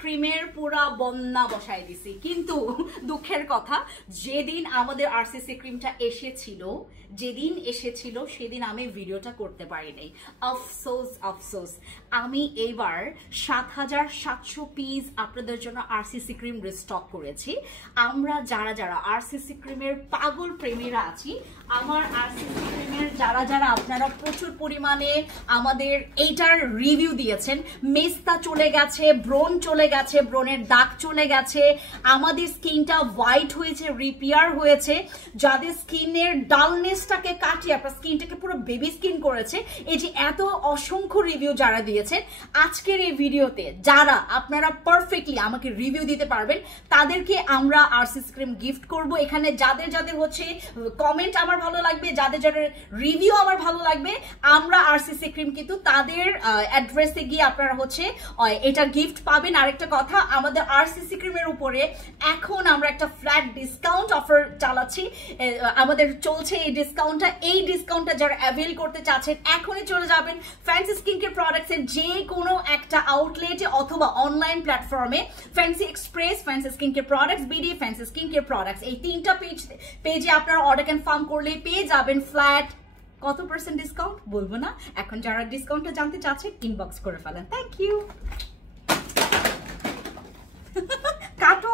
ক্রিমের পুরা বন্যা বসায় দিছি, কিন্তু দুঃখের কথা যেদিন আমাদের আরসিসি ক্রিমটা এসেছিল সেদিন আমি ভিডিওটা করতে পারি নাই। আফসোস আমি এইবার ৭৭০০ পিস আপনাদের জন্য আরসিসি ক্রিম রিস্টক করেছি। আমরা যারা আরসিসি ক্রিমের পাগল প্রেমীরা আছি, আমার আরসিসি ক্রিমের যারা আপনারা প্রচুর পরিমাণে আমাদের এইটার রিভিউ দিয়েছেন, মেস্তা চলে গেছে, ব্রণ চলে গেছে, ব্রণের দাগ চলে গেছে, আমাদের স্কিনটা হোয়াইট হয়েছে, রিপেয়ার হয়েছে, যাদের স্কিনের ডালনেসটাকে কাটিয়ে আপনার স্কিনটাকে পুরো বেবি স্কিন করেছে, এই যে এত অসংখ্য রিভিউ যারা দিয়েছেন, আজকের এই ভিডিওতে যারা আপনারা পারফেক্টলি আমাকে রিভিউ দিতে পারবেন তাদেরকে আমরা আরসিসি ক্রিম গিফট করব। এখানে যাদের হচ্ছে কমেন্ট আমার ভালো লাগবে, যাদের রিভিউ আমার ভালো লাগবে, আমরা আরসিসি ক্রিম কিন্তু তাদের অ্যাড্রেসে গিয়ে আপনারা হচ্ছে এটা গিফট পাবেন। আরেকটা কথা, আমাদের আরসিসি ক্রিমের উপরে এখন আমরা একটা ফ্ল্যাট ডিসকাউন্ট অফার চালাচ্ছি, আমাদের চলছে এই ডিসকাউন্টটা যারা অ্যাভেল করতে চাচ্ছেন এখনই চলে যাবেন ফ্যান্সি স্কিন কেয়ার প্রোডাক্টস এর যে কোনো একটা আউটলেটে অথবা অনলাইন প্ল্যাটফর্মে, fancy express, fancy skin care products, BD, fancy skin care products, এই তিনটা পেজে আপনারা অর্ডার কনফার্ম করলে পেয়ে যাবেন ফ্ল্যাট কত % ডিসকাউন্ট বলবো না, এখন যারা ডিসকাউন্টটা জানতে চাচ্ছেন ইনবক্স করে ফেলেন। Thank you. কাটো।